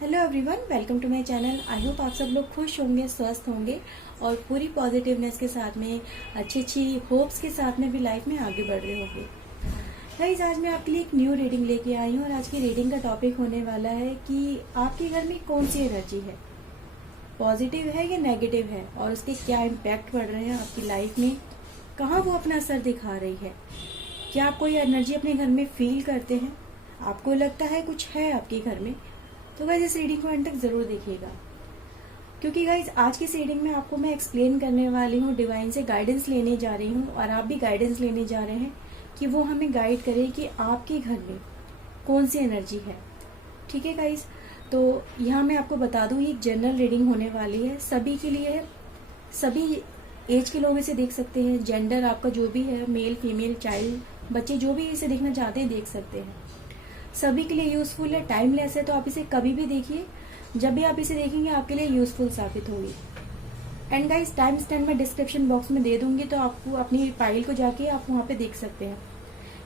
Hello everyone, welcome to my channel. I hope आप सब लोग खुश होंगे, स्वस्थ होंगे और पूरी पॉजिटिवनेस के साथ में अच्छी होप्स के साथ में भी लाइफ में आगे बढ़ रहे होंगे। गाइस, आज मैं आपके लिए एक न्यू रीडिंग लेके आई हूँ और आज की रीडिंग का टॉपिक होने वाला है कि आपके घर में कौन सी एनर्जी है, पॉजिटिव है या नेगेटिव है, और उसके क्या इम्पैक्ट पड़ रहे हैं आपकी लाइफ में, कहाँ वो अपना असर दिखा रही है। क्या आप कोई एनर्जी अपने घर में फील करते हैं, आपको लगता है कुछ है आपके घर में, तो गाइज इस रीडिंग को एंड तक जरूर देखिएगा, क्योंकि गाइज आज की इस रीडिंग में आपको मैं एक्सप्लेन करने वाली हूँ, डिवाइन से गाइडेंस लेने जा रही हूँ और आप भी गाइडेंस लेने जा रहे हैं कि वो हमें गाइड करे कि आपके घर में कौन सी एनर्जी है। ठीक है गाइज, तो यहाँ मैं आपको बता दूँ, ये एक जनरल रीडिंग होने वाली है, सभी के लिए है, सभी एज के लोग इसे देख सकते हैं, जेंडर आपका जो भी है, मेल फीमेल चाइल्ड बच्चे जो भी इसे देखना चाहते हैं देख सकते हैं, सभी के लिए यूजफुल है, टाइमलेस है। तो आप इसे कभी भी देखिए, जब भी आप इसे देखेंगे आपके लिए यूजफुल साबित होगी। एंड गाइस, टाइम स्टैम्प मैं डिस्क्रिप्शन बॉक्स में दे दूंगी, तो आपको अपनी फाइल को जाके आप वहाँ पे देख सकते हैं।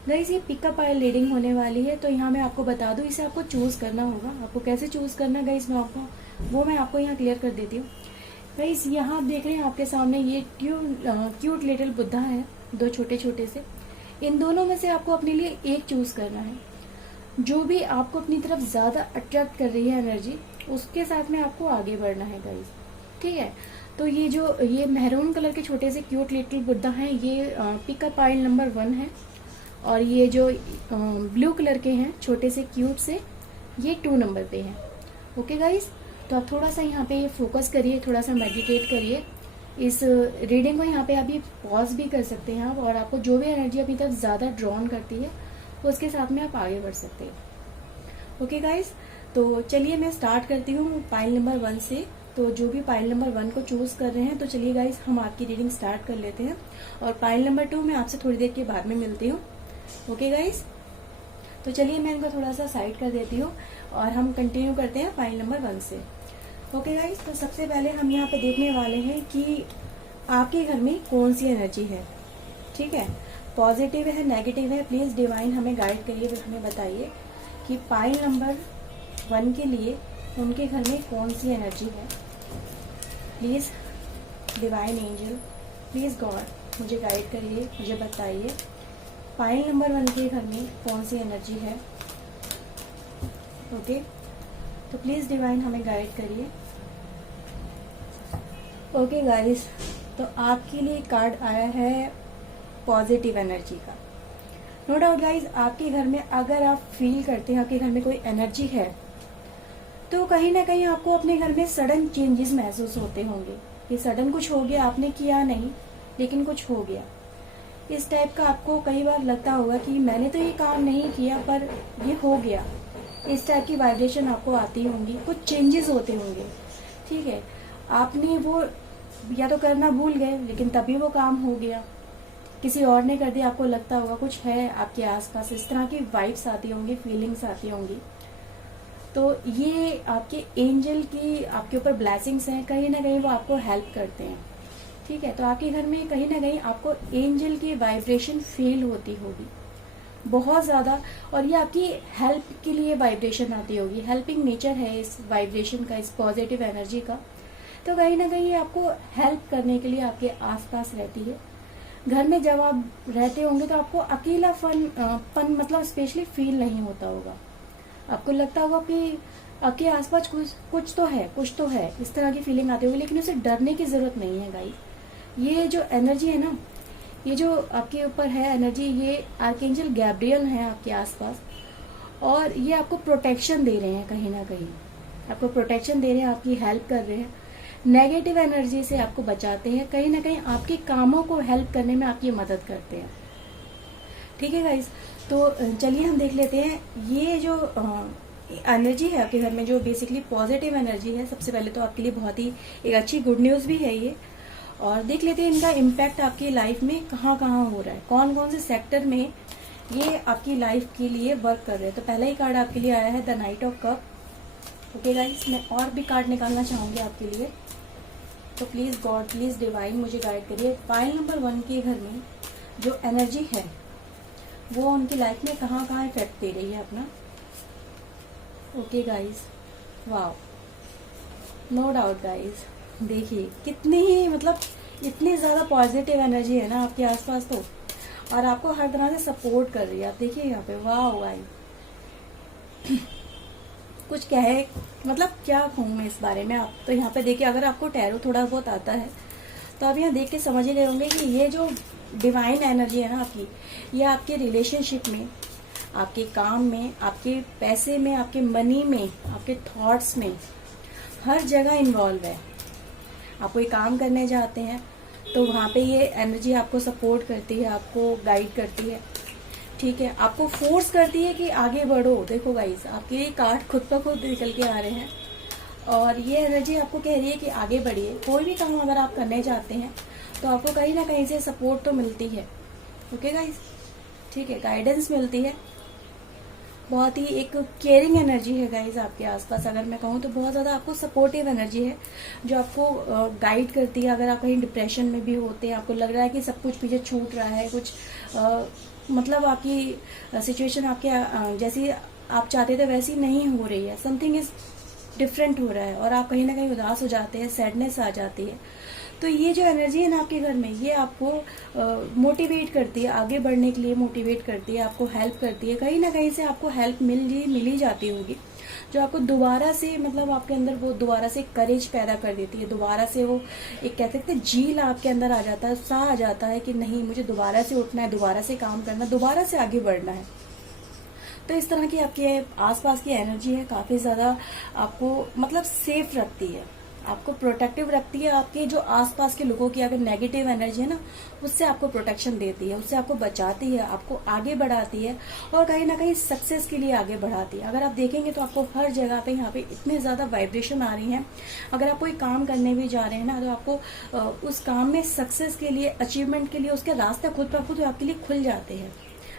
गाइस, ये पिकअप फाइल रीडिंग होने वाली है, तो यहाँ मैं आपको बता दूं, इसे आपको चूज करना होगा। आपको कैसे चूज करना गाइस, मैं आपको यहाँ क्लियर कर देती हूँ। गाइस, यहाँ आप देख रहे हैं आपके सामने ये क्यूट लिटिल बुद्धा है, दो छोटे छोटे से। इन दोनों में से आपको अपने लिए एक चूज करना है, जो भी आपको अपनी तरफ ज्यादा अट्रैक्ट कर रही है एनर्जी, उसके साथ में आपको आगे बढ़ना है गाइस। ठीक है, तो ये मैरून कलर के छोटे से क्यूट लिटिल बुद्धा हैं, ये पिकअप पाइल नंबर 1 है, और ये जो ब्लू कलर के हैं छोटे से क्यूट से, ये 2 नंबर पे हैं। ओके गाइस, तो आप थोड़ा सा यहाँ पे फोकस करिए, थोड़ा सा मेडिटेट करिए इस रीडिंग को। यहाँ पे आप ये पॉज भी कर सकते हैं आप, और आपको जो भी एनर्जी अपनी तरफ ज्यादा ड्रॉन करती है उसके साथ में आप आगे बढ़ सकते हैं। ओके गाइस, तो चलिए मैं स्टार्ट करती हूँ पाइल नंबर 1 से। तो जो भी पाइल नंबर 1 को चूज कर रहे हैं, तो चलिए गाइस हम आपकी रीडिंग स्टार्ट कर लेते हैं, और पाइल नंबर 2 मैं आपसे थोड़ी देर के बाद में मिलती हूँ। ओके गाइस, तो चलिए मैं इनको थोड़ा सा साइड कर देती हूँ और हम कंटिन्यू करते हैं पाइल नंबर 1 से। ओके गाइस, तो सबसे पहले हम यहाँ पे देखने वाले हैं कि आपके घर में कौन सी एनर्जी है। ठीक है, पॉजिटिव है, नेगेटिव है, प्लीज डिवाइन हमें गाइड करिए, हमें बताइए कि पाइल नंबर 1 के लिए उनके घर में कौन सी एनर्जी है। Please divine angel, please God मुझे गाइड करिए, मुझे बताइए पाइल नंबर 1 के घर में कौन सी एनर्जी है। ओके, तो प्लीज डिवाइन हमें गाइड करिए। ओके गाइस, तो आपके लिए कार्ड आया है पॉजिटिव एनर्जी का। नो डाउट गाइज, आपके घर में अगर आप फील करते हैं आपके घर में कोई एनर्जी है, तो कहीं ना कहीं आपको अपने घर में सडन चेंजेस महसूस होते होंगे कि सडन कुछ हो गया, आपने किया नहीं लेकिन कुछ हो गया। इस टाइप का आपको कई बार लगता होगा कि मैंने तो ये काम नहीं किया पर ये हो गया। इस टाइप की वाइब्रेशन आपको आती होंगी, कुछ चेंजेस होते होंगे। ठीक है, आपने वो या तो करना भूल गए लेकिन तभी वो काम हो गया, किसी और ने कर दिया, आपको लगता होगा कुछ है आपके आसपास, इस तरह की वाइब्स आती होंगी, फीलिंग्स आती होंगी। तो ये आपके एंजल की आपके ऊपर ब्लेसिंग्स हैं, कहीं ना कहीं वो आपको हेल्प करते हैं। ठीक है, तो आपके घर में कहीं ना कहीं आपको एंजल की वाइब्रेशन फील होती होगी बहुत ज्यादा, और ये आपकी हेल्प के लिए वाइब्रेशन आती होगी, हेल्पिंग नेचर है इस वाइब्रेशन का, इस पॉजिटिव एनर्जी का। तो कहीं ना कहीं आपको हेल्प करने के लिए आपके आसपास रहती है। घर में जब आप रहते होंगे तो आपको अकेला पन मतलब स्पेशली फील नहीं होता होगा, आपको लगता होगा कि आपके आसपास कुछ तो है, इस तरह की फीलिंग आती होगी, लेकिन उसे डरने की जरूरत नहीं है गाइस। ये जो एनर्जी है ना, ये जो आपके ऊपर है एनर्जी, ये आर्कएंजल गैब्रियल है आपके आसपास, और ये आपको प्रोटेक्शन दे रहे हैं, कहीं ना कहीं आपको प्रोटेक्शन दे रहे हैं, आपकी हेल्प कर रहे हैं, नेगेटिव एनर्जी से आपको बचाते हैं, कहीं ना कहीं आपके कामों को हेल्प करने में आपकी मदद करते हैं। ठीक है गाइस, तो चलिए हम देख लेते हैं ये जो एनर्जी है आपके घर में, जो बेसिकली पॉजिटिव एनर्जी है। सबसे पहले तो आपके लिए बहुत ही एक अच्छी गुड न्यूज भी है ये, और देख लेते हैं इनका इम्पैक्ट आपकी लाइफ में कहाँ कहाँ हो रहा है, कौन कौन से सेक्टर में ये आपकी लाइफ के लिए वर्क कर रहे हैं। तो पहला ही कार्ड आपके लिए आया है the night of cup. Okay guys, मैं और भी कार्ड निकालना चाहूंगी आपके लिए, तो प्लीज गॉड, प्लीज डिवाइन मुझे गाइड करिए। फाइल नंबर 1 के घर में जो एनर्जी है वो उनकी लाइफ में कहाँ कहाँ इफेक्ट दे रही है अपना। ओके गाइस, वाह, नो डाउट गाइस, देखिए कितनी ही मतलब इतनी ज्यादा पॉजिटिव एनर्जी है ना आपके आसपास, तो और आपको हर तरह से सपोर्ट कर रही है। आप देखिए यहाँ पे, वाह गाइस, कुछ कहे मतलब क्या कहूँ मैं इस बारे में। आप तो यहाँ पे देखिए, अगर आपको टैरो थोड़ा बहुत आता है तो आप यहाँ देख के समझ ही गए होंगे कि ये जो डिवाइन एनर्जी है ना आपकी, ये आपके रिलेशनशिप में, आपके काम में, आपके पैसे में, आपके मनी में, आपके थॉट्स में, हर जगह इन्वॉल्व है। आप कोई काम करने जाते हैं तो वहाँ पे ये एनर्जी आपको सपोर्ट करती है, आपको गाइड करती है, ठीक है, आपको फोर्स करती है कि आगे बढ़ो। देखो गाइस, आपके लिए कार्ड खुद ब खुद निकल के आ रहे हैं और ये एनर्जी आपको कह रही है कि आगे बढ़िए। कोई भी काम अगर आप करने जाते हैं तो आपको कहीं ना कहीं से सपोर्ट तो मिलती है। ओके गाइस, ठीक है, गाइडेंस मिलती है। बहुत ही एक केयरिंग एनर्जी है गाइज आपके आसपास। अगर मैं कहूँ तो बहुत ज़्यादा आपको सपोर्टिव एनर्जी है जो आपको गाइड करती है। अगर आप कहीं डिप्रेशन में भी होते हैं, आपको लग रहा है कि सब कुछ पीछे छूट रहा है, कुछ मतलब आपकी सिचुएशन आपके जैसी आप चाहते थे वैसी नहीं हो रही है, समथिंग इज डिफरेंट हो रहा है और आप कहीं ना कहीं उदास हो जाते हैं, सैडनेस आ जाती है, तो ये जो एनर्जी है ना आपके घर में, ये आपको मोटिवेट करती है, आगे बढ़ने के लिए मोटिवेट करती है, आपको हेल्प करती है। कहीं ना कहीं से आपको हेल्प मिल ही जाती होगी, जो आपको दोबारा से मतलब आपके अंदर वो दोबारा से करेज पैदा कर देती है। दोबारा से वो एक कहते हैं जील आपके अंदर आ जाता है, उत्साह आ जाता है कि नहीं, मुझे दोबारा से उठना है, दोबारा से काम करना, दोबारा से आगे बढ़ना है। तो इस तरह की आपके आसपास की एनर्जी है, काफी ज्यादा आपको मतलब सेफ रखती है, आपको प्रोटेक्टिव रखती है। आपके जो आसपास के लोगों की अगर नेगेटिव एनर्जी है ना, उससे आपको प्रोटेक्शन देती है, उससे आपको बचाती है, आपको आगे बढ़ाती है और कहीं ना कहीं सक्सेस के लिए आगे बढ़ाती है। अगर आप देखेंगे तो आपको हर जगह पे यहाँ पे इतने ज्यादा वाइब्रेशन आ रही है। अगर आप कोई काम करने भी जा रहे हैं ना, तो आपको उस काम में सक्सेस के लिए, अचीवमेंट के लिए उसके रास्ते खुद ब खुद आपके लिए खुल जाते हैं।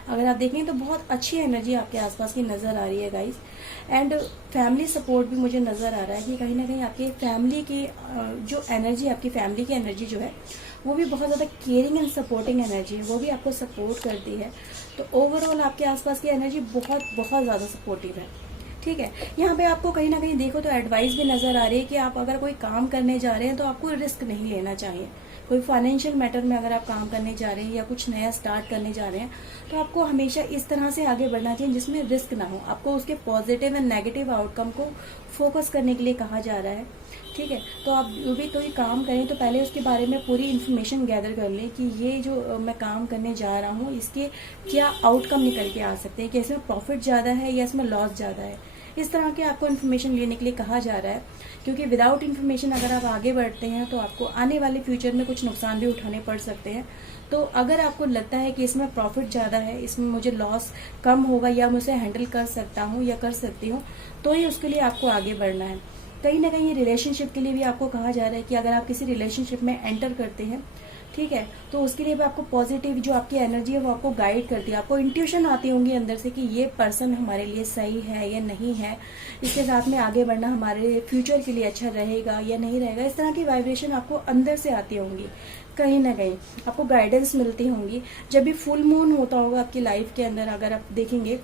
अगर आप देखें तो बहुत अच्छी एनर्जी आपके आसपास की नजर आ रही है गाइस। एंड फैमिली सपोर्ट भी मुझे नजर आ रहा है कि कहीं ना कहीं आपकी फैमिली की जो एनर्जी, आपकी फैमिली की एनर्जी जो है वो भी बहुत ज्यादा केयरिंग एंड सपोर्टिंग एनर्जी है, वो भी आपको सपोर्ट करती है। तो ओवरऑल आपके आसपास की एनर्जी बहुत बहुत ज्यादा सपोर्टिव है, ठीक है। यहाँ पे आपको कहीं ना कहीं देखो तो एडवाइस भी नजर आ रही है कि आप अगर कोई काम करने जा रहे हैं तो आपको रिस्क नहीं लेना चाहिए। कोई फाइनेंशियल मैटर में अगर आप काम करने जा रहे हैं या कुछ नया स्टार्ट करने जा रहे हैं तो आपको हमेशा इस तरह से आगे बढ़ना चाहिए जिसमें रिस्क ना हो। आपको उसके पॉजिटिव एंड नेगेटिव आउटकम को फोकस करने के लिए कहा जा रहा है, ठीक है। तो आप जो भी कोई काम करें तो पहले उसके बारे में पूरी इन्फॉर्मेशन गैदर कर लें कि ये जो मैं काम करने जा रहा हूँ इसके क्या आउटकम निकल के आ सकते हैं, कि इसमें प्रॉफिट ज्यादा है या इसमें लॉस ज्यादा है। इस तरह के आपको इन्फॉर्मेशन लेने के लिए कहा जा रहा है, क्योंकि विदाउट इन्फॉर्मेशन अगर आप आगे बढ़ते हैं तो आपको आने वाले फ्यूचर में कुछ नुकसान भी उठाने पड़ सकते हैं। तो अगर आपको लगता है कि इसमें प्रॉफिट ज्यादा है, इसमें मुझे लॉस कम होगा या मैं उसे हैंडल कर सकता हूँ या कर सकती हूँ, तो ही उसके लिए आपको आगे बढ़ना है। कहीं ना कहीं रिलेशनशिप के लिए भी आपको कहा जा रहा है कि अगर आप किसी रिलेशनशिप में एंटर करते हैं, ठीक है, तो उसके लिए भी आपको पॉजिटिव जो आपकी एनर्जी है वो आपको गाइड करती है। आपको इंट्यूशन आती होंगी अंदर से कि ये पर्सन हमारे लिए सही है या नहीं है, इसके साथ में आगे बढ़ना हमारे फ्यूचर के लिए अच्छा रहेगा या नहीं रहेगा। इस तरह की वाइब्रेशन आपको अंदर से आती होंगी, कहीं ना कहीं आपको गाइडेंस मिलती होंगी। जब भी फुल मून होता होगा आपकी लाइफ के अंदर, अगर आप देखेंगे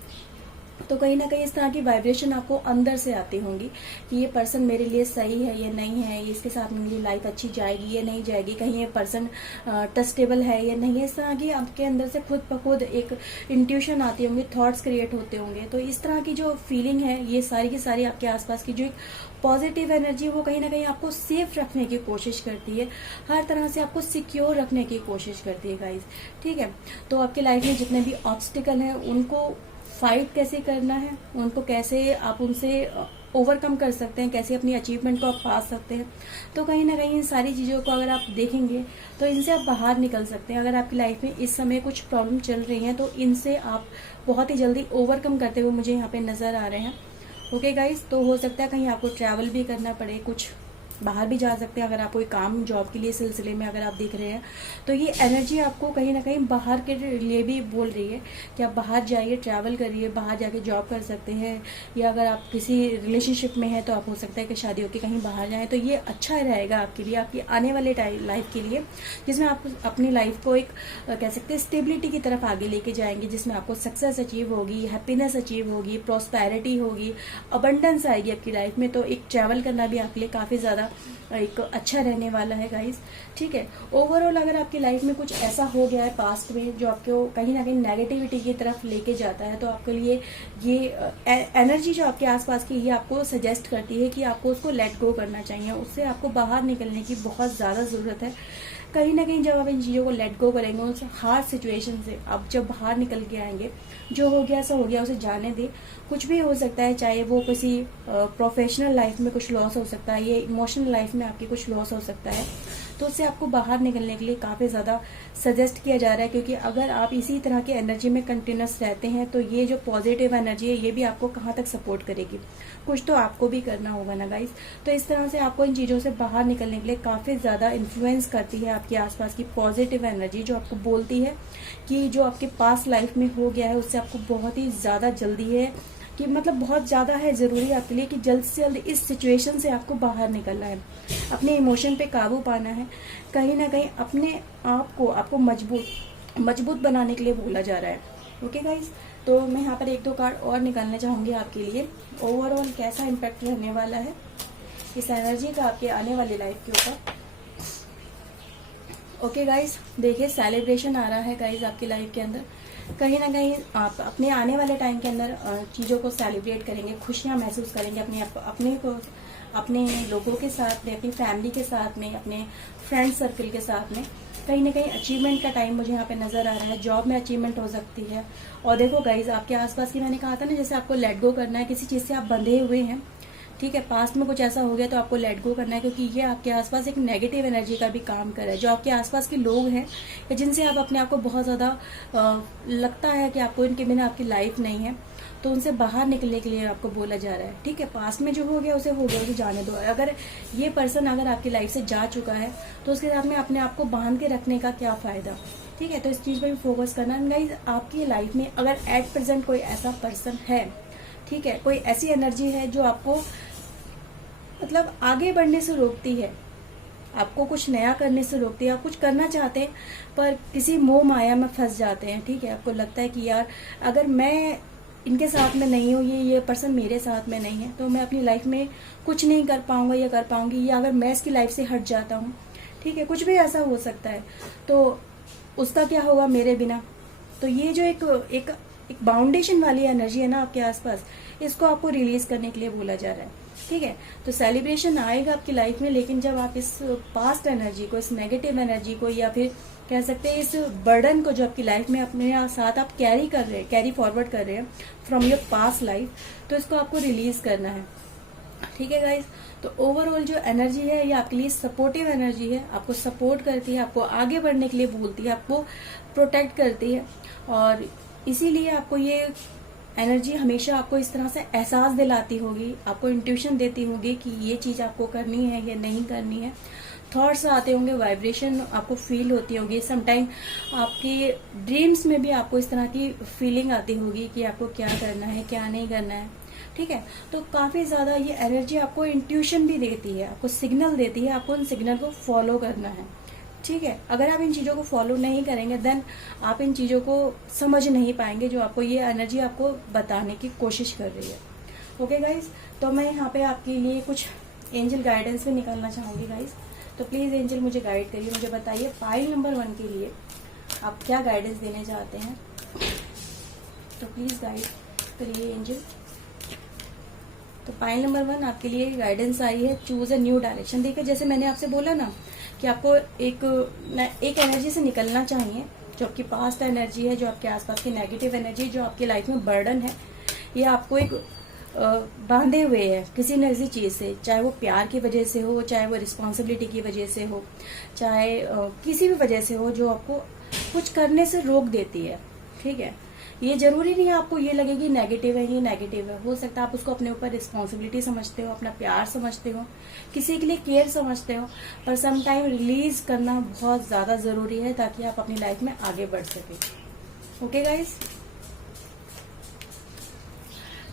तो कहीं ना कहीं इस तरह की वाइब्रेशन आपको अंदर से आती होंगी कि ये पर्सन मेरे लिए सही है या नहीं है, इसके साथ मेरी लाइफ अच्छी जाएगी या नहीं जाएगी, कहीं ये पर्सन ट्रस्टेबल है या नहीं है। इस तरह की आपके अंदर से खुद ब खुद एक इंट्यूशन आती होंगी, थॉट्स क्रिएट होते होंगे। तो इस तरह की जो फीलिंग है, ये सारी की सारी आपके आसपास की जो एक पॉजिटिव एनर्जी है वो कहीं ना कहीं आपको सेफ रखने की कोशिश करती है, हर तरह से आपको सिक्योर रखने की कोशिश करती है गाइज, ठीक है। तो आपकी लाइफ में जितने भी ऑब्स्टिकल हैं उनको फाइट कैसे करना है, उनको कैसे आप उनसे ओवरकम कर सकते हैं, कैसे अपनी अचीवमेंट को आप पा सकते हैं। तो कहीं ना कहीं इन सारी चीज़ों को अगर आप देखेंगे तो इनसे आप बाहर निकल सकते हैं। अगर आपकी लाइफ में इस समय कुछ प्रॉब्लम चल रही है तो इनसे आप बहुत ही जल्दी ओवरकम करते हुए मुझे यहाँ पे नजर आ रहे हैं। ओके गाइज, तो हो सकता है कहीं आपको ट्रैवल भी करना पड़े, कुछ बाहर भी जा सकते हैं अगर आप कोई काम जॉब के लिए सिलसिले में अगर आप देख रहे हैं, तो ये एनर्जी आपको कहीं ना कहीं बाहर के लिए भी बोल रही है कि आप बाहर जाइए, ट्रैवल करिए, बाहर जाके जॉब कर सकते हैं, या अगर आप किसी रिलेशनशिप में हैं तो आप हो सकता है कि शादी होकर कहीं बाहर जाएं, तो ये अच्छा रहेगा आपके लिए, आपकी आने वाले लाइफ के लिए, जिसमें आप अपनी लाइफ को एक कह सकते हैं स्टेबिलिटी की तरफ आगे लेके जाएंगे, जिसमें आपको सक्सेस अचीव होगी, हैप्पीनेस अचीव होगी, प्रॉस्पेरिटी होगी, अबंडेंस आएगी आपकी लाइफ में। तो एक ट्रैवल करना भी आपके लिए काफ़ी ज़्यादा एक अच्छा रहने वाला है गाइस, ठीक है। ओवरऑल अगर आपकी लाइफ में कुछ ऐसा हो गया है पास्ट में जो आपको कहीं ना कहीं नेगेटिविटी की तरफ लेके जाता है, तो आपके लिए ये एनर्जी जो आपके आसपास की ये आपको सजेस्ट करती है कि आपको उसको लेट गो करना चाहिए, उससे आपको बाहर निकलने की बहुत ज़्यादा ज़रूरत है। कहीं ना कहीं जब आप इन चीज़ों को लेट गो करेंगे, उस हार्ड सिचुएशन से आप जब बाहर निकल के आएंगे, जो हो गया सो हो गया, उसे जाने दे। कुछ भी हो सकता है, चाहे वो किसी प्रोफेशनल लाइफ में कुछ लॉस हो सकता है, ये इमोशनल लाइफ में आपकी कुछ लॉस हो सकता है, तो उससे आपको बाहर निकलने के लिए काफ़ी ज़्यादा सजेस्ट किया जा रहा है। क्योंकि अगर आप इसी तरह की एनर्जी में कंटिन्यूस रहते हैं, तो ये जो पॉजिटिव एनर्जी है ये भी आपको कहाँ तक सपोर्ट करेगी, कुछ तो आपको भी करना होगा ना गाइस। तो इस तरह से आपको इन चीज़ों से बाहर निकलने के लिए काफ़ी ज़्यादा इन्फ्लुएंस करती है आपके आसपास की पॉजिटिव एनर्जी, जो आपको बोलती है कि जो आपके पास्ट लाइफ में हो गया है उससे आपको बहुत ही ज़्यादा जल्दी है कि मतलब बहुत ज़्यादा है ज़रूरी आपके लिए कि जल्द से जल्द इस सिचुएशन से आपको बाहर निकलना है, अपने इमोशन पे काबू पाना है, कहीं ना कहीं अपने आप को आपको मजबूत बनाने के लिए बोला जा रहा है। ओके गाइस, तो मैं यहाँ पर 1-2 कार्ड और निकालना चाहूँगी आपके लिए, ओवरऑल कैसा इम्पैक्ट रहने वाला है इस एनर्जी का आपके आने वाली लाइफ के ऊपर। ओके गाइस, देखिए सेलिब्रेशन आ रहा है गाइस आपकी लाइफ के अंदर। कहीं ना कहीं आप अपने आने वाले टाइम के अंदर चीज़ों को सेलिब्रेट करेंगे, खुशियाँ महसूस करेंगे अपने लोगों के साथ में, अपनी फैमिली के साथ में, अपने फ्रेंड सर्कल के साथ में। कहीं ना कहीं अचीवमेंट का टाइम मुझे यहाँ पे नजर आ रहा है, जॉब में अचीवमेंट हो सकती है। और देखो गाइज, आपके आसपास की मैंने कहा था ना, जैसे आपको लेट गो करना है, किसी चीज़ से आप बंधे हुए हैं, ठीक है, पास्ट में कुछ ऐसा हो गया तो आपको लेट गो करना है, क्योंकि ये आपके आसपास एक नेगेटिव एनर्जी का भी काम कर रहा है। जो आपके आसपास के लोग हैं या जिनसे आप अपने आप को बहुत ज़्यादा लगता है कि आपको इनके बिना आपकी लाइफ नहीं है, तो उनसे बाहर निकलने के लिए आपको बोला जा रहा है, ठीक है। पास्ट में जो हो गया उसे जाने दो। अगर ये पर्सन अगर आपकी लाइफ से जा चुका है तो उसके साथ में अपने आप को बांध के रखने का क्या फ़ायदा, ठीक है। तो इस चीज़ पर भी फोकस करना है गाइस। आपकी लाइफ में अगर एट प्रेजेंट कोई ऐसा पर्सन है, ठीक है, कोई ऐसी एनर्जी है जो आपको मतलब आगे बढ़ने से रोकती है, आपको कुछ नया करने से रोकती है, आप कुछ करना चाहते हैं पर किसी मोह माया में फंस जाते हैं, ठीक है। आपको लगता है कि यार अगर मैं इनके साथ में नहीं हूँ, ये पर्सन मेरे साथ में नहीं है, तो मैं अपनी लाइफ में कुछ नहीं कर पाऊंगा या कर पाऊंगी, या अगर मैं इसकी लाइफ से हट जाता हूँ, ठीक है, कुछ भी ऐसा हो सकता है, तो उसका क्या होगा मेरे बिना। तो ये जो एक बाउंडेशन वाली एनर्जी है ना आपके आसपास, इसको आपको रिलीज करने के लिए बोला जा रहा है, ठीक है। तो सेलिब्रेशन आएगा आपकी लाइफ में, लेकिन जब आप इस पास्ट एनर्जी को, इस नेगेटिव एनर्जी को, या फिर कह सकते हैं इस बर्डन को जो आपकी लाइफ में अपने साथ आप कैरी फॉरवर्ड कर रहे हैं फ्रॉम योर पास्ट लाइफ, तो इसको आपको रिलीज करना है, ठीक है गाइज। तो ओवरऑल जो एनर्जी है ये आपके लिए सपोर्टिव एनर्जी है, आपको सपोर्ट करती है, आपको आगे बढ़ने के लिए बोलती है, आपको प्रोटेक्ट करती है, और इसीलिए आपको ये एनर्जी हमेशा आपको इस तरह से एहसास दिलाती होगी, आपको इंट्यूशन देती होगी कि ये चीज़ आपको करनी है या नहीं करनी है। थॉट्स आते होंगे, वाइब्रेशन आपको फील होती होगी, समटाइम आपकी ड्रीम्स में भी आपको इस तरह की फीलिंग आती होगी कि आपको क्या करना है, क्या नहीं करना है, ठीक है। तो काफ़ी ज़्यादा ये एनर्जी आपको इंट्यूशन भी देती है, आपको सिग्नल देती है, आपको उन सिग्नल को फॉलो करना है, ठीक है। अगर आप इन चीज़ों को फॉलो नहीं करेंगे देन आप इन चीज़ों को समझ नहीं पाएंगे जो आपको ये एनर्जी आपको बताने की कोशिश कर रही है। ओके गाइज, तो मैं यहाँ पे आपके लिए कुछ एंजल गाइडेंस भी निकालना चाहूँगी गाइज। तो प्लीज़ एंजल मुझे गाइड करिए, मुझे बताइए पाइल नंबर 1 के लिए आप क्या गाइडेंस देने चाहते हैं। तो प्लीज़ गाइड करिए एंजल। तो पाइल नंबर 1 आपके लिए गाइडेंस आई है, चूज अ न्यू डायरेक्शन। देखिए जैसे मैंने आपसे बोला ना कि आपको एक एनर्जी से निकलना चाहिए, जो आपकी पास्ट एनर्जी है, जो आपके आसपास की नेगेटिव एनर्जी, जो आपकी लाइफ में बर्डन है, ये आपको एक बांधे हुए है किसी न किसी चीज से, चाहे वो प्यार की वजह से हो, चाहे वो रिस्पॉन्सिबिलिटी की वजह से हो, चाहे किसी भी वजह से हो, जो आपको कुछ करने से रोक देती है, ठीक है। ये जरूरी नहीं है आपको ये लगे कि नेगेटिव है, ये नेगेटिव है। हो सकता है आप उसको अपने ऊपर रिस्पॉन्सिबिलिटी समझते हो, अपना प्यार समझते हो, किसी के लिए केयर समझते हो, पर सम टाइम रिलीज करना बहुत ज्यादा जरूरी है ताकि आप अपनी लाइफ में आगे बढ़ सके। ओके गाइस,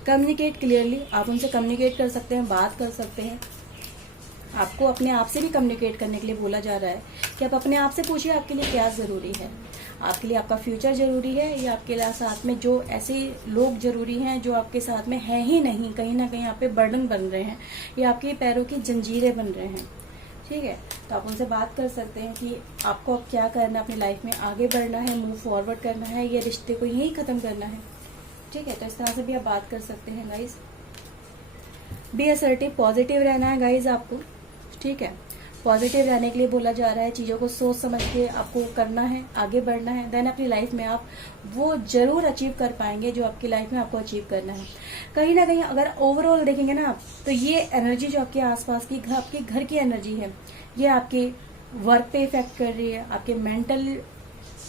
कम्युनिकेट क्लियरली, आप उनसे कम्युनिकेट कर सकते हैं, बात कर सकते हैं। आपको अपने आप से भी कम्युनिकेट करने के लिए बोला जा रहा है कि आप अपने आप से पूछिए आपके लिए क्या जरूरी है। आपके लिए आपका फ्यूचर जरूरी है या आपके साथ में जो ऐसे लोग जरूरी हैं जो आपके साथ में है ही नहीं, कहीं ना कहीं आप पे बर्डन बन रहे हैं या आपके पैरों की जंजीरें बन रहे हैं। ठीक है, तो आप उनसे बात कर सकते हैं कि आपको अब क्या करना है, अपनी लाइफ में आगे बढ़ना है, मूव फॉरवर्ड करना है या रिश्ते को यही खत्म करना है। ठीक है, तो इस तरह से भी आप बात कर सकते हैं गाइज। बी असर्टिव, पॉजिटिव रहना है गाइज आपको। ठीक है, पॉजिटिव रहने के लिए बोला जा रहा है, चीजों को सोच समझ के आपको करना है, आगे बढ़ना है, देन अपनी लाइफ में आप वो जरूर अचीव कर पाएंगे जो आपकी लाइफ में आपको अचीव करना है। कहीं ना कहीं अगर ओवरऑल देखेंगे ना आप, तो ये एनर्जी जो आपके आसपास की आपके घर की एनर्जी है, ये आपके वर्क पे इफेक्ट कर रही है, आपके मेंटल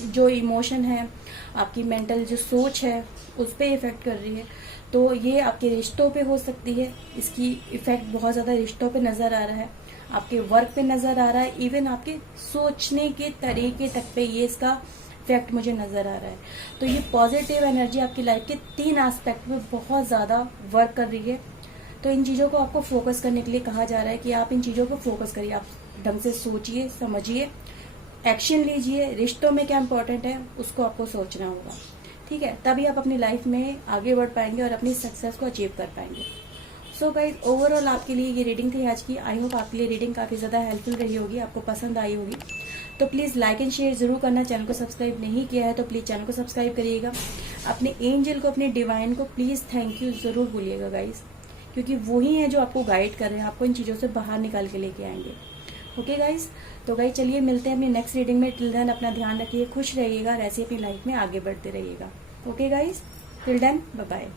जो इमोशन है, आपकी मेंटल जो सोच है उस पर इफेक्ट कर रही है। तो ये आपके रिश्तों पे हो सकती है, इसकी इफेक्ट बहुत ज्यादा रिश्तों पे नजर आ रहा है, आपके वर्क पे नजर आ रहा है, इवन आपके सोचने के तरीके तक पे ये इसका इफेक्ट मुझे नजर आ रहा है। तो ये पॉजिटिव एनर्जी आपकी लाइफ के 3 एस्पेक्ट में बहुत ज्यादा वर्क कर रही है। तो इन चीजों को आपको फोकस करने के लिए कहा जा रहा है कि आप इन चीजों को फोकस करिए, आप ढंग से सोचिए, समझिए, एक्शन लीजिए। रिश्तों में क्या इंपॉर्टेंट है उसको आपको सोचना होगा। ठीक है, तभी आप अपनी लाइफ में आगे बढ़ पाएंगे और अपनी सक्सेस को अचीव कर पाएंगे। सो गाइज, ओवरऑल आपके लिए ये रीडिंग थी आज की। आई होप आपके लिए रीडिंग काफी ज्यादा हेल्पफुल रही होगी, आपको पसंद आई होगी। तो प्लीज लाइक एंड शेयर जरूर करना। चैनल को सब्सक्राइब नहीं किया है तो प्लीज चैनल को सब्सक्राइब करिएगा। अपने एंजल को, अपने डिवाइन को प्लीज थैंक यू जरूर बोलिएगा गाइज, क्योंकि वही है जो आपको गाइड कर रहे हैं, आपको इन चीजों से बाहर निकाल के लेके आएंगे। ओके गाइज, तो गाइज चलिए मिलते हैं अपनी नेक्स्ट रीडिंग में। टिल देन अपना ध्यान रखिए, खुश रहिएगा और ऐसे अपनी लाइफ में आगे बढ़ते रहिएगा। Okay guys, till then bye bye.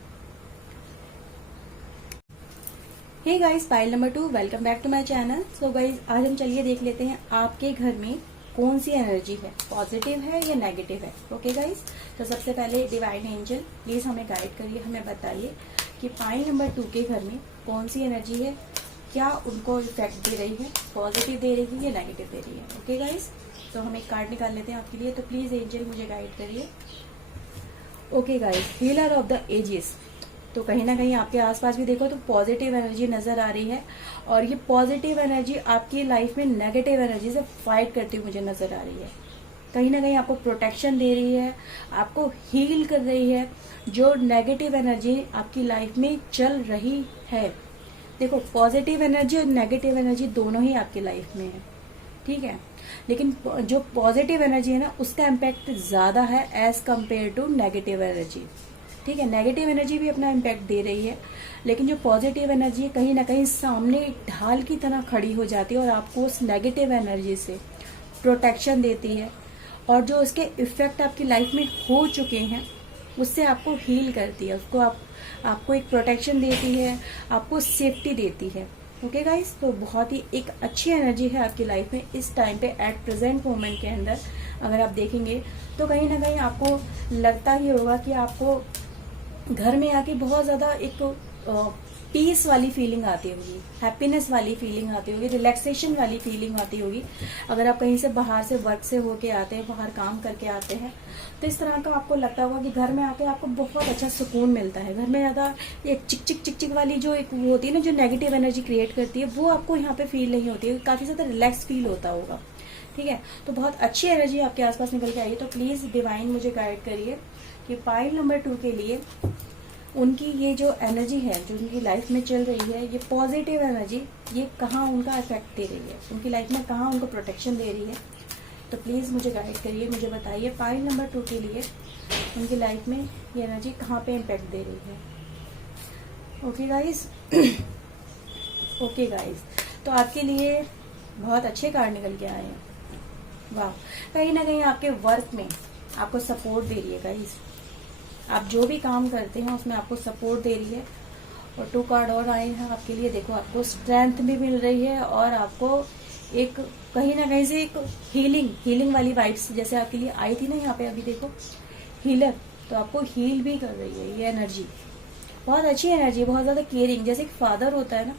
Hey guys, pile number 2, welcome back to my channel. So guys, आज हम चलिए देख लेते हैं आपके घर में कौन सी एनर्जी है, पॉजिटिव है या नेगेटिव है। ओके गाइस, तो सबसे पहले डिवाइन एंजल प्लीज हमें गाइड करिए, हमें बताइए कि पाइल नंबर 2 के घर में कौन सी एनर्जी है, क्या उनको इफेक्ट दे रही है, पॉजिटिव दे रही है या नेगेटिव दे रही है। ओके गाइस, तो हम एक कार्ड निकाल लेते हैं आपके लिए, तो प्लीज एंजल मुझे गाइड करिए। Okay guys, healer of the ages. तो कहीं ना कहीं आपके आसपास भी देखो तो पॉजिटिव एनर्जी नजर आ रही है, और ये पॉजिटिव एनर्जी आपकी लाइफ में नेगेटिव एनर्जी से फाइट करती हुई मुझे नजर आ रही है। कहीं ना कहीं आपको प्रोटेक्शन दे रही है, आपको हील कर रही है जो नेगेटिव एनर्जी आपकी लाइफ में चल रही है। देखो, पॉजिटिव एनर्जी और नेगेटिव एनर्जी दोनों ही आपकी लाइफ में है। ठीक है, लेकिन जो पॉजिटिव एनर्जी है ना, उसका इम्पैक्ट ज्यादा है as compare to negative energy. ठीक है, नेगेटिव एनर्जी भी अपना इम्पैक्ट दे रही है, लेकिन जो पॉजिटिव एनर्जी है कहीं ना कहीं सामने ढाल की तरह खड़ी हो जाती है और आपको उस नेगेटिव एनर्जी से प्रोटेक्शन देती है, और जो उसके इफेक्ट आपकी लाइफ में हो चुके हैं उससे आपको हील करती है, उसको आपको एक प्रोटेक्शन देती है, आपको सेफ्टी देती है। ओके गाइस, तो बहुत ही एक अच्छी एनर्जी है आपकी लाइफ में इस टाइम पे, एट प्रेजेंट मोमेंट के अंदर। अगर आप देखेंगे तो कहीं ना कहीं आपको लगता ही होगा कि आपको घर में आके बहुत ज्यादा एक पीस वाली फीलिंग आती होगी, हैप्पीनेस वाली फीलिंग आती होगी, रिलैक्सेशन वाली फीलिंग आती होगी। अगर आप कहीं से बाहर से वर्क से होके आते हैं, बाहर काम करके आते हैं, तो इस तरह का आपको लगता होगा कि घर में आके आपको बहुत अच्छा सुकून मिलता है। घर में ज्यादा एक चिक चिक चिक चिक वाली जो एक वो होती है ना, जो नेगेटिव एनर्जी क्रिएट करती है, वो आपको यहाँ पे फील नहीं होती है, काफी ज्यादा रिलैक्स फील होता होगा। ठीक है, तो बहुत अच्छी एनर्जी आपके आसपास निकल के आई है। तो प्लीज डिवाइन मुझे गाइड करिए कि पाइल नंबर 2 के लिए उनकी ये जो एनर्जी है जो उनकी लाइफ में चल रही है, ये पॉजिटिव एनर्जी, ये कहाँ उनका इफेक्ट दे रही है, उनकी लाइफ में कहाँ उनको प्रोटेक्शन दे रही है। तो प्लीज मुझे गाइड करिए, मुझे बताइए पाइल नंबर 2 के लिए उनकी लाइफ में ये एनर्जी कहाँ पे इम्पैक्ट दे रही है। ओके गाइज, ओके गाइज, तो आपके लिए बहुत अच्छे कार्ड निकल के आए हैं। वाह, कहीं ना कहीं आपके वर्क में आपको सपोर्ट दे रही है गाइज, आप जो भी काम करते हैं उसमें आपको सपोर्ट दे रही है। और 2 कार्ड और आए हैं आपके लिए, देखो आपको स्ट्रेंथ भी मिल रही है और आपको एक कहीं ना कहीं से एक हीलिंग वाली वाइब्स जैसे आपके लिए आई थी ना यहाँ पे, अभी देखो हीलर, तो आपको हील भी कर रही है ये एनर्जी। बहुत अच्छी एनर्जी, बहुत ज़्यादा केयरिंग, जैसे एक फादर होता है ना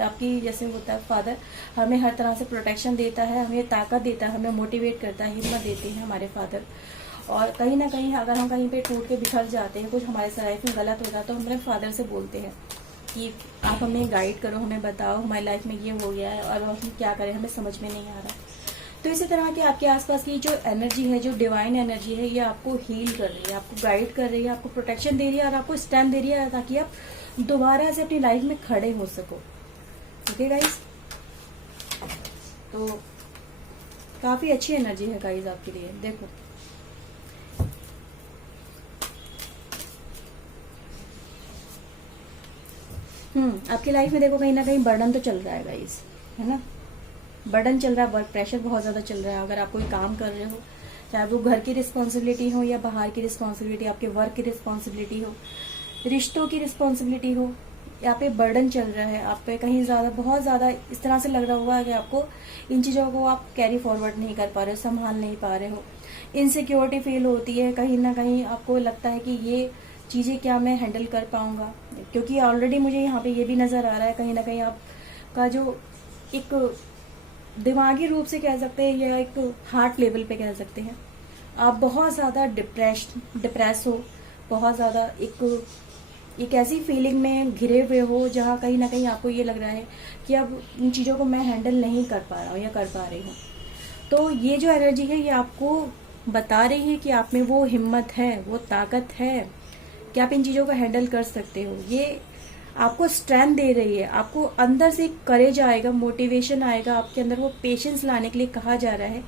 आपकी, जैसे होता है फादर, हमें हर तरह से प्रोटेक्शन देता है, हमें ताकत देता है, हमें मोटिवेट करता है, हिम्मत देते हैं हमारे फादर। और कहीं ना कहीं अगर हम कहीं पे टूट के बिखर जाते हैं, कुछ हमारे लाइफ में गलत होता है, तो हम अपने फादर से बोलते हैं कि आप हमें गाइड करो, हमें बताओ हमारी लाइफ में ये हो गया है और हम क्या करें, हमें समझ में नहीं आ रहा। तो इसी तरह की आपके आसपास की जो एनर्जी है, जो डिवाइन एनर्जी है, ये आपको हील कर रही है, आपको गाइड कर रही है, आपको प्रोटेक्शन दे रही है और आपको स्ट्रेंथ दे रही है ताकि आप दोबारा से अपनी लाइफ में खड़े हो सको। ओके गाइस, तो काफी अच्छी एनर्जी है गाइस आपके लिए। देखो आपकी लाइफ में देखो कहीं ना कहीं बर्डन तो चल रहा है गाइस, है ना, बर्डन चल रहा है, वर्क प्रेशर बहुत ज्यादा चल रहा है। अगर आप कोई काम कर रहे हो, चाहे वो घर की रिस्पॉन्सिबिलिटी हो या बाहर की रिस्पॉन्सिबिलिटी, आपके वर्क की रिस्पॉन्सिबिलिटी हो, रिश्तों की रिस्पॉन्सिबिलिटी हो, यहाँ पे बर्डन चल रहा है आप पे, कहीं ज्यादा बहुत ज्यादा इस तरह से लग रहा होगा कि आपको इन चीजों को आप कैरी फॉरवर्ड नहीं कर पा रहे हो, संभाल नहीं पा रहे हो, इनसिक्योरिटी फील होती है, कहीं ना कहीं आपको लगता है कि ये चीजें क्या मैं हैंडल कर पाऊंगा, क्योंकि ऑलरेडी मुझे यहाँ पे ये भी नजर आ रहा है कहीं ना कहीं आपका जो एक दिमागी रूप से कह सकते हैं या एक हार्ट लेवल पे कह सकते हैं, आप बहुत ज्यादा डिप्रेस हो, बहुत ज्यादा एक ऐसी फीलिंग में घिरे हुए हो जहाँ कहीं ना कहीं आपको ये लग रहा है कि अब इन चीजों को मैं हैंडल नहीं कर पा रहा हूँ या कर पा रही हूँ। तो ये जो एनर्जी है ये आपको बता रही है कि आप में वो हिम्मत है, वो ताकत है कि आप इन चीजों को हैंडल कर सकते हो। ये आपको स्ट्रेंथ दे रही है, आपको अंदर से करेज आएगा, मोटिवेशन आएगा, आपके अंदर वो पेशेंस लाने के लिए कहा जा रहा है।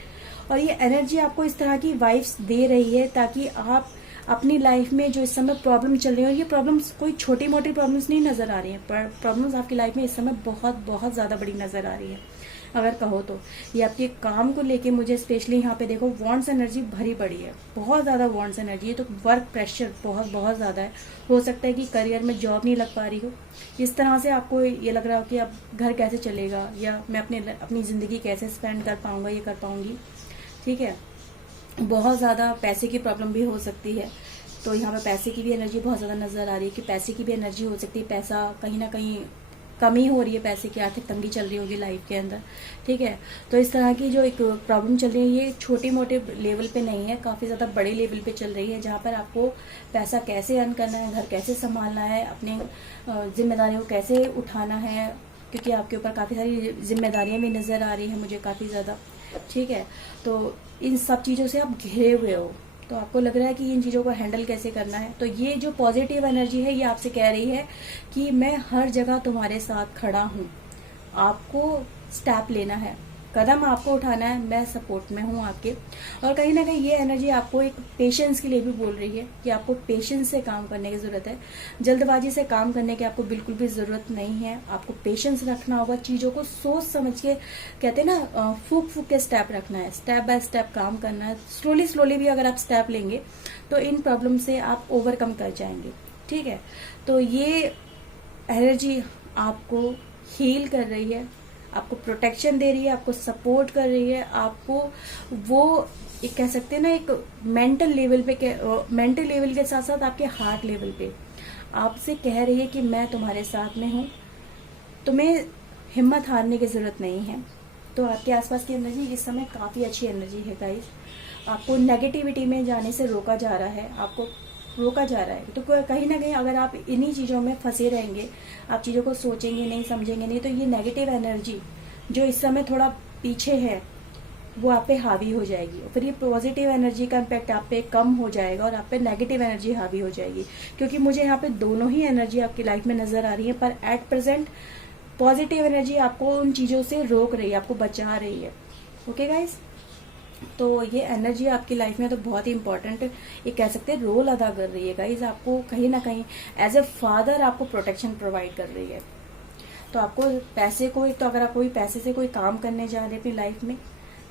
और ये एनर्जी आपको इस तरह की वाइब्स दे रही है ताकि आप अपनी लाइफ में जो इस समय प्रॉब्लम चल रही है, और ये प्रॉब्लम्स कोई छोटी मोटी प्रॉब्लम्स नहीं नजर आ रही है, प्रॉब्लम्स आपकी लाइफ में इस समय बहुत बहुत ज्यादा बड़ी नजर आ रही है। अगर कहो तो ये आपके काम को लेके मुझे स्पेशली यहाँ पे देखो वॉन्ट्स एनर्जी भरी पड़ी है, बहुत ज्यादा वॉन्ट्स एनर्जी है। तो वर्क प्रेशर बहुत बहुत ज्यादा है, हो सकता है कि करियर में जॉब नहीं लग पा रही हो, इस तरह से आपको ये लग रहा हो कि अब घर कैसे चलेगा या मैं अपनी जिंदगी कैसे स्पेंड कर पाऊंगा, ये कर पाऊंगी, ठीक है। बहुत ज्यादा पैसे की प्रॉब्लम भी हो सकती है, तो यहाँ पे पैसे की भी एनर्जी बहुत ज्यादा नजर आ रही है कि पैसे की भी एनर्जी हो सकती है, पैसा कहीं ना कहीं कमी हो रही है, पैसे की आर्थिक तंगी चल रही होगी लाइफ के अंदर, ठीक है। तो इस तरह की जो एक प्रॉब्लम चल रही है ये छोटी मोटे लेवल पे नहीं है, काफी ज्यादा बड़े लेवल पे चल रही है, जहाँ पर आपको पैसा कैसे अर्न करना है, घर कैसे संभालना है, अपने जिम्मेदारियों को कैसे उठाना है, क्योंकि आपके ऊपर काफी सारी जिम्मेदारियां भी नजर आ रही है मुझे काफी ज्यादा, ठीक है। तो इन सब चीजों से आप घिरे हुए हो, तो आपको लग रहा है कि इन चीजों को हैंडल कैसे करना है। तो ये जो पॉजिटिव एनर्जी है ये आपसे कह रही है कि मैं हर जगह तुम्हारे साथ खड़ा हूँ, आपको स्टेप लेना है, कदम आपको उठाना है, मैं सपोर्ट में हूँ आपके। और कहीं ना कहीं ये एनर्जी आपको एक पेशेंस के लिए भी बोल रही है कि आपको पेशेंस से काम करने की जरूरत है, जल्दबाजी से काम करने की आपको बिल्कुल भी जरूरत नहीं है। आपको पेशेंस रखना होगा, चीजों को सोच समझ के, कहते हैं ना फूक फूक के स्टेप रखना है, स्टेप बाय स्टेप काम करना है। स्लोली स्लोली भी अगर आप स्टेप लेंगे तो इन प्रॉब्लम से आप ओवरकम कर जाएंगे, ठीक है। तो ये एनर्जी आपको हील कर रही है, आपको प्रोटेक्शन दे रही है, आपको सपोर्ट कर रही है, आपको वो एक कह सकते हैं ना एक मेंटल लेवल के साथ साथ आपके हार्ट लेवल पे आपसे कह रही है कि मैं तुम्हारे साथ में हूँ, तुम्हें हिम्मत हारने की जरूरत नहीं है। तो आपके आसपास की एनर्जी इस समय काफी अच्छी एनर्जी है गाइस, आपको नेगेटिविटी में जाने से रोका जा रहा है, आपको रोका जा रहा है। तो कहीं ना कहीं अगर आप इन्हीं चीजों में फंसे रहेंगे, आप चीजों को सोचेंगे नहीं, समझेंगे नहीं, तो ये नेगेटिव एनर्जी जो इस समय थोड़ा पीछे है वो आप पे हावी हो जाएगी, और फिर ये पॉजिटिव एनर्जी का इम्पैक्ट आप पे कम हो जाएगा और आप पे नेगेटिव एनर्जी हावी हो जाएगी। क्योंकि मुझे यहाँ पे दोनों ही एनर्जी आपकी लाइफ में नजर आ रही है, पर एट प्रेजेंट पॉजिटिव एनर्जी आपको उन चीजों से रोक रही है, आपको बचा रही है। ओके गाइस, तो ये एनर्जी आपकी लाइफ में तो बहुत ही इंपॉर्टेंट ये कह सकते हैं रोल अदा कर रही है गाइज, आपको कहीं ना कहीं एज ए फादर आपको प्रोटेक्शन प्रोवाइड कर रही है। तो आपको पैसे को, एक तो अगर आप कोई पैसे से कोई काम करने जा रहे हैं अपनी लाइफ में,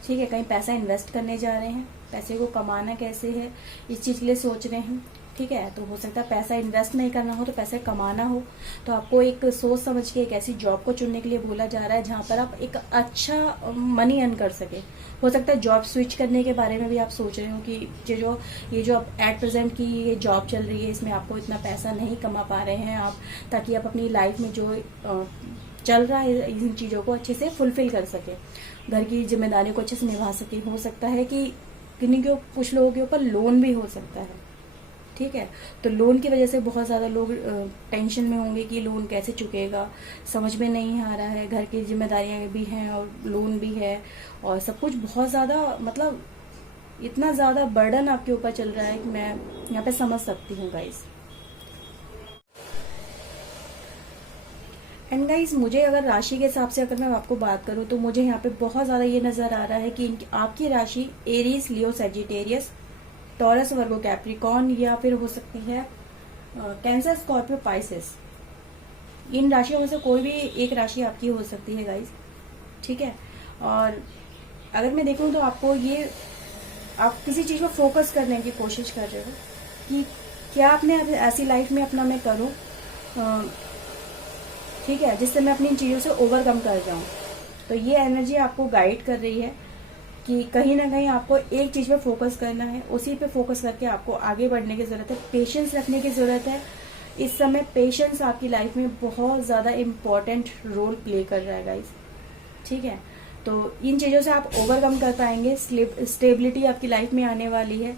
ठीक है, कहीं पैसा इन्वेस्ट करने जा रहे हैं, पैसे को कमाना कैसे है इस चीज के लिए सोच रहे हैं, ठीक है। तो हो सकता है पैसा इन्वेस्ट नहीं करना हो तो पैसे कमाना हो, तो आपको एक सोच समझ के एक ऐसी जॉब को चुनने के लिए बोला जा रहा है जहां पर आप एक अच्छा मनी अर्न कर सके। हो सकता है जॉब स्विच करने के बारे में भी आप सोच रहे हो कि ये जो आप एट प्रेजेंट की ये जॉब चल रही है इसमें आपको इतना पैसा नहीं कमा पा रहे हैं आप, ताकि आप अपनी लाइफ में जो चल रहा है इन चीजों को अच्छे से फुलफिल कर सके, घर की जिम्मेदारियों को अच्छे से निभा सके। हो सकता है कि किन्हीं के कुछ लोगों के ऊपर लोन भी हो सकता है, ठीक है। तो लोन की वजह से बहुत ज्यादा लोग टेंशन में होंगे कि लोन कैसे चुकेगा, समझ में नहीं आ रहा है, घर की जिम्मेदारियां भी हैं और लोन भी है और सब कुछ बहुत ज्यादा, मतलब इतना ज्यादा बर्डन आपके ऊपर चल रहा है कि मैं यहाँ पे समझ सकती हूँ गाइस। एंड गाइस, मुझे अगर राशि के हिसाब से अगर मैं आपको बात करूं तो मुझे यहाँ पे बहुत ज्यादा ये नजर आ रहा है कि आपकी राशि एरीज, लियो, सेजिटेरियस, टॉरस, वर्गो, कैप्रिकॉर्न या फिर हो सकती है कैंसर, स्कॉर्पियो, पाइसेस। इन राशियों में से कोई भी एक राशि आपकी हो सकती है गाइस, ठीक है। और अगर मैं देखूं तो आपको ये, आप किसी चीज को फोकस करने की कोशिश कर रहे हो कि क्या आपने ऐसी लाइफ में अपना मैं करूं, ठीक है, जिससे मैं अपनी इन चीजों से ओवरकम कर जाऊं। तो ये एनर्जी आपको गाइड कर रही है कि कहीं ना कहीं आपको एक चीज पे फोकस करना है, उसी पे फोकस करके आपको आगे बढ़ने की जरूरत है, पेशेंस रखने की जरूरत है। इस समय पेशेंस आपकी लाइफ में बहुत ज्यादा इम्पोर्टेंट रोल प्ले कर रहा है गाइस, ठीक है। तो इन चीजों से आप ओवरकम कर पाएंगे, स्टेबिलिटी आपकी लाइफ में आने वाली है,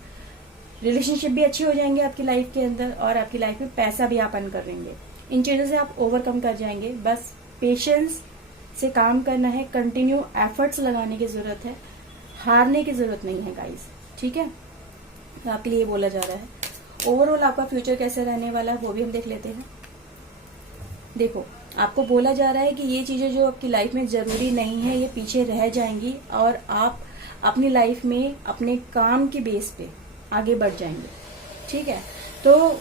रिलेशनशिप भी अच्छी हो जाएंगे आपकी लाइफ के अंदर और आपकी लाइफ में पैसा भी आप अर्न करेंगे। इन चीजों से आप ओवरकम कर जाएंगे। बस पेशेंस से काम करना है, कंटिन्यू एफर्ट्स लगाने की जरूरत है, हारने की जरूरत नहीं है गाइस, ठीक है। तो आपके लिए बोला जा रहा है। ओवरऑल आपका फ्यूचर कैसे रहने वाला है वो भी हम देख लेते हैं। देखो, आपको बोला जा रहा है कि ये चीजें जो आपकी लाइफ में जरूरी नहीं है ये पीछे रह जाएंगी और आप अपनी लाइफ में अपने काम के बेस पे आगे बढ़ जाएंगे, ठीक है। तो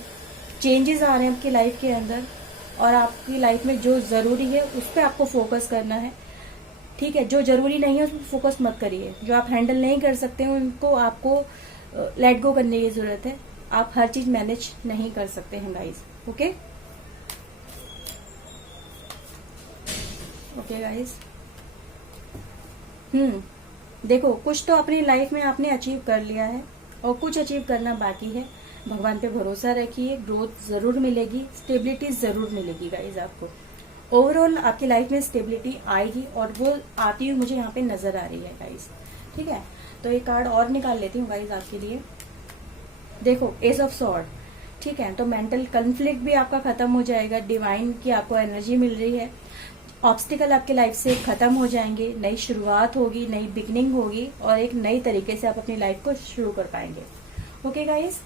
चेंजेस आ रहे हैं आपकी लाइफ के अंदर और आपकी लाइफ में जो जरूरी है उस पर आपको फोकस करना है, ठीक है। जो जरूरी नहीं है उस पर फोकस मत करिए, जो आप हैंडल नहीं कर सकते हैं उनको आपको लेट गो करने की जरूरत है। आप हर चीज मैनेज नहीं कर सकते हैं गाइस, ओके ओके गाइस। देखो, कुछ तो अपनी लाइफ में आपने अचीव कर लिया है और कुछ अचीव करना बाकी है। भगवान पे भरोसा रखिए, ग्रोथ जरूर मिलेगी, स्टेबिलिटी जरूर मिलेगी गाइज आपको। ओवरऑल आपकी लाइफ में स्टेबिलिटी आएगी और वो आती हुई मुझे यहाँ पे नजर आ रही है गाइज, ठीक है। तो एक कार्ड और निकाल लेती हूँ गाइज आपके लिए। देखो, एस ऑफ सॉर्ड, ठीक है। तो मेंटल कन्फ्लिक्ट भी आपका खत्म हो जाएगा, डिवाइन की आपको एनर्जी मिल रही है, ऑब्स्टिकल आपकी लाइफ से खत्म हो जाएंगे, नई शुरुआत होगी, नई बिगनिंग होगी और एक नई तरीके से आप अपनी लाइफ को शुरू कर पाएंगे, ओके गाइज।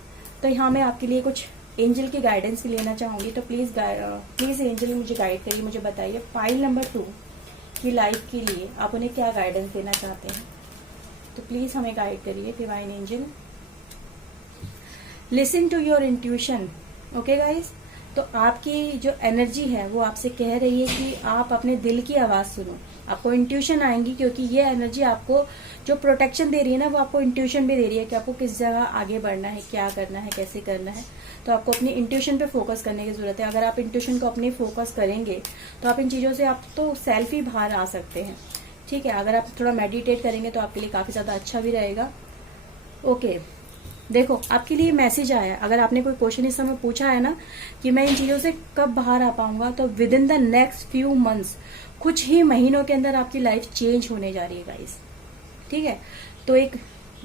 तो यहाँ मैं आपके लिए कुछ एंजल की गाइडेंस लेना चाहूंगी, तो प्लीज एंजल मुझे गाइड करिए, मुझे बताइए फाइल नंबर 2 की लाइफ के लिए आप उन्हें क्या गाइडेंस देना चाहते हैं। तो प्लीज हमें गाइड करिए divine angel. Listen to your intuition, okay guys. तो आपकी जो एनर्जी है वो आपसे कह रही है कि आप अपने दिल की आवाज सुनो, आपको इंट्यूशन आएंगी, क्योंकि ये एनर्जी आपको जो प्रोटेक्शन दे रही है ना वो आपको इंट्यूशन भी दे रही है कि आपको किस जगह आगे बढ़ना है, क्या करना है, कैसे करना है। तो आपको अपनी इंट्यूशन पे फोकस करने की जरूरत है। अगर आप इंट्यूशन को अपनी फोकस करेंगे तो आप इन चीजों से आप तो सेल्फ ही बाहर आ सकते हैं, ठीक है। अगर आप थोड़ा मेडिटेट करेंगे तो आपके लिए काफी ज्यादा अच्छा भी रहेगा, ओके। देखो, आपके लिए मैसेज आया, अगर आपने कोई क्वेश्चन इस समय पूछा है ना कि मैं इन चीजों से कब बाहर आ पाऊंगा, तो with in the next few months, कुछ ही महीनों के अंदर आपकी लाइफ चेंज होने जा रही है गाइस, ठीक है। तो एक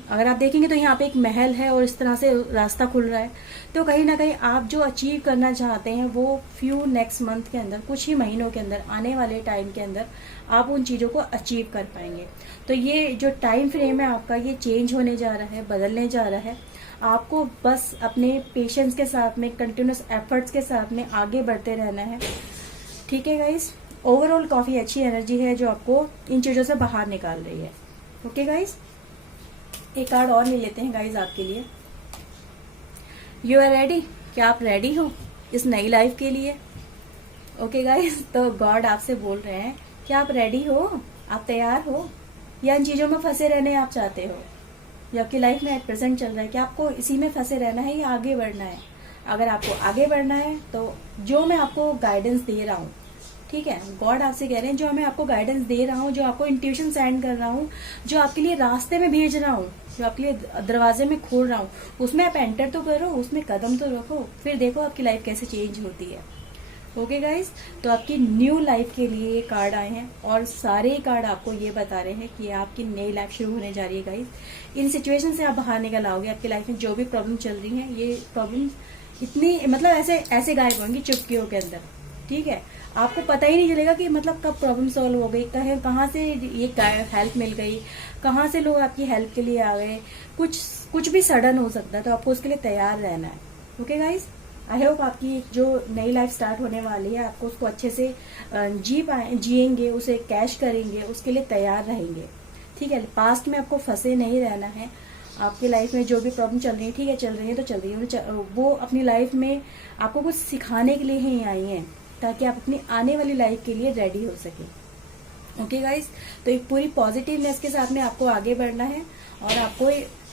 अगर आप देखेंगे तो यहाँ पे एक महल है और इस तरह से रास्ता खुल रहा है। तो कहीं ना कहीं आप जो अचीव करना चाहते हैं वो फ्यू नेक्स्ट मंथ के अंदर, कुछ ही महीनों के अंदर, आने वाले टाइम के अंदर आप उन चीजों को अचीव कर पाएंगे। तो ये जो टाइम फ्रेम है आपका, ये चेंज होने जा रहा है, बदलने जा रहा है। आपको बस अपने पेशेंस के साथ में, कंटिन्यूस एफर्ट्स के साथ में आगे बढ़ते रहना है, ठीक है गाइस। ओवरऑल काफी अच्छी एनर्जी है जो आपको इन चीजों से बाहर निकाल रही है, ओके गाइस। एक कार्ड और ले लेते हैं गाइस आपके लिए। यू आर रेडी, क्या आप रेडी हो इस नई लाइफ के लिए, ओके गाइस। तो गॉड आपसे बोल रहे हैं कि आप रेडी हो, आप तैयार हो, या इन चीजों में फंसे रहने आप चाहते हो, जो आपकी लाइफ में एट प्रेजेंट चल रहा है, कि आपको इसी में फंसे रहना है या आगे बढ़ना है। अगर आपको आगे बढ़ना है तो जो मैं आपको गाइडेंस दे रहा हूँ, ठीक है, गॉड आपसे कह रहे हैं जो मैं आपको गाइडेंस दे रहा हूँ, जो आपको इंट्यूशन सेंड कर रहा हूँ, जो आपके लिए रास्ते में भेज रहा हूँ, जो आपके लिए दरवाजे में खोल रहा हूँ, उसमें आप एंटर तो करो, उसमें कदम तो रखो, फिर देखो आपकी लाइफ कैसे चेंज होती है। ओके गाइज, तो आपकी न्यू लाइफ के लिए ये कार्ड आए हैं और सारे कार्ड आपको ये बता रहे हैं कि आपकी नई लाइफ शुरू होने जा रही है गाइज। इन सिचुएशन से आप बाहर निकल आओगे। आपकी लाइफ में जो भी प्रॉब्लम चल रही है, ये प्रॉब्लम इतनी मतलब ऐसे गायब होंगी चुटकियों के अंदर, ठीक है। आपको पता ही नहीं चलेगा कि मतलब कब प्रॉब्लम सॉल्व हो गई, कहाँ से ये हेल्प मिल गई, कहाँ से लोग आपकी हेल्प के लिए आ गए। कुछ भी सडन हो सकता है, तो आपको उसके लिए तैयार रहना है। ओके गाइज, आई होप आपकी जो नई लाइफ स्टार्ट होने वाली है, आपको उसको अच्छे से जिएंगे, उसे कैश करेंगे, उसके लिए तैयार रहेंगे, ठीक है। पास्ट में आपको फंसे नहीं रहना है। आपकी लाइफ में जो भी प्रॉब्लम चल रही है, ठीक है, चल रही है तो चल रही है, वो अपनी लाइफ में आपको कुछ सिखाने के लिए ही आई हैं, ताकि आप अपनी आने वाली लाइफ के लिए रेडी हो सके। ओके गाइज, तो एक पूरी पॉजिटिवनेस के साथ में आपको आगे बढ़ना है और आपको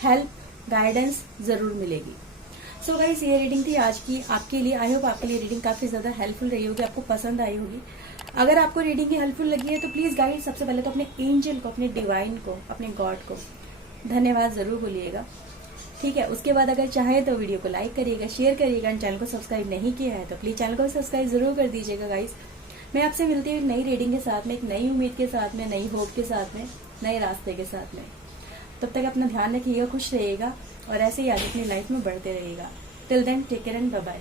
हेल्प गाइडेंस जरूर मिलेगी। सो गाइज, ये रीडिंग थी आज की आपके लिए। आई होप आपके लिए रीडिंग काफी ज्यादा हेल्पफुल रही होगी, आपको पसंद आई होगी। अगर आपको रीडिंग हेल्पफुल लगी है तो प्लीज गाइड सबसे पहले तो अपने एंजल को, अपने डिवाइन को, अपने गॉड को धन्यवाद जरूर बोलिएगा, ठीक है। उसके बाद अगर चाहे तो वीडियो को लाइक करिएगा, शेयर करिएगा। चैनल को सब्सक्राइब नहीं किया है तो प्लीज चैनल को सब्सक्राइब जरूर कर दीजिएगा गाइस। मैं आपसे मिलती हूँ नई रीडिंग के साथ में, एक नई उम्मीद के साथ में, नई होप के साथ में, नए रास्ते के साथ में। तब तक अपना ध्यान रखिएगा, खुश रहिएगा और ऐसे ही आगे अपनी लाइफ में बढ़ते रहिएगा। Till then take care and bye bye.